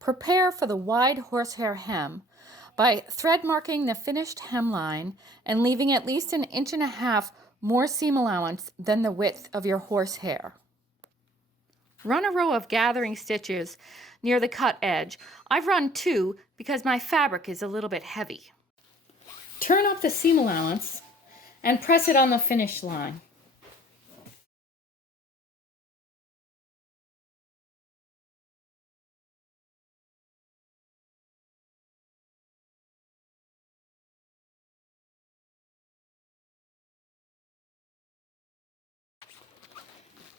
Prepare for the wide horsehair hem by thread marking the finished hemline and leaving at least 1.5 inches more seam allowance than the width of your horsehair. Run a row of gathering stitches near the cut edge. I've run 2 because my fabric is a little bit heavy. Turn up the seam allowance and press it on the finish line.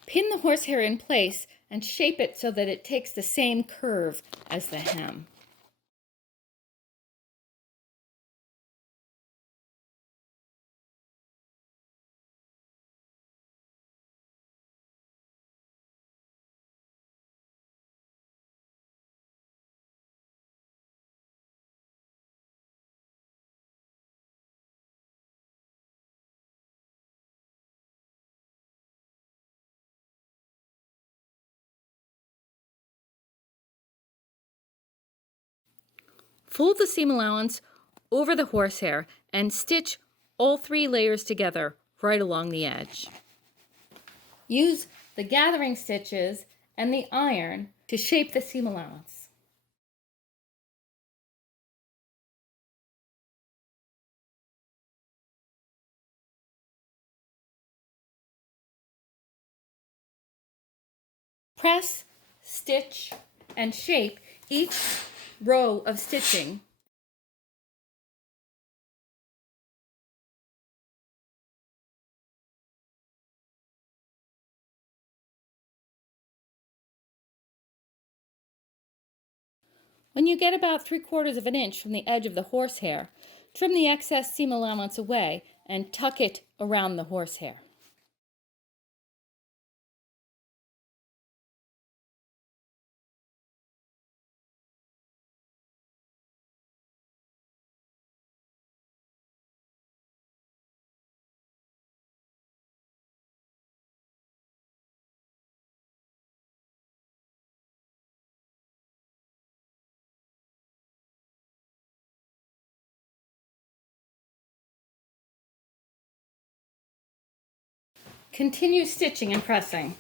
Pin the horsehair in place and shape it so that it takes the same curve as the hem. Fold the seam allowance over the horsehair and stitch all 3 layers together right along the edge. Use the gathering stitches and the iron to shape the seam allowance. Press, stitch, and shape each row of stitching. When you get about 3/4 inch from the edge of the horsehair, trim the excess seam allowance away and tuck it around the horsehair. Continue stitching and pressing.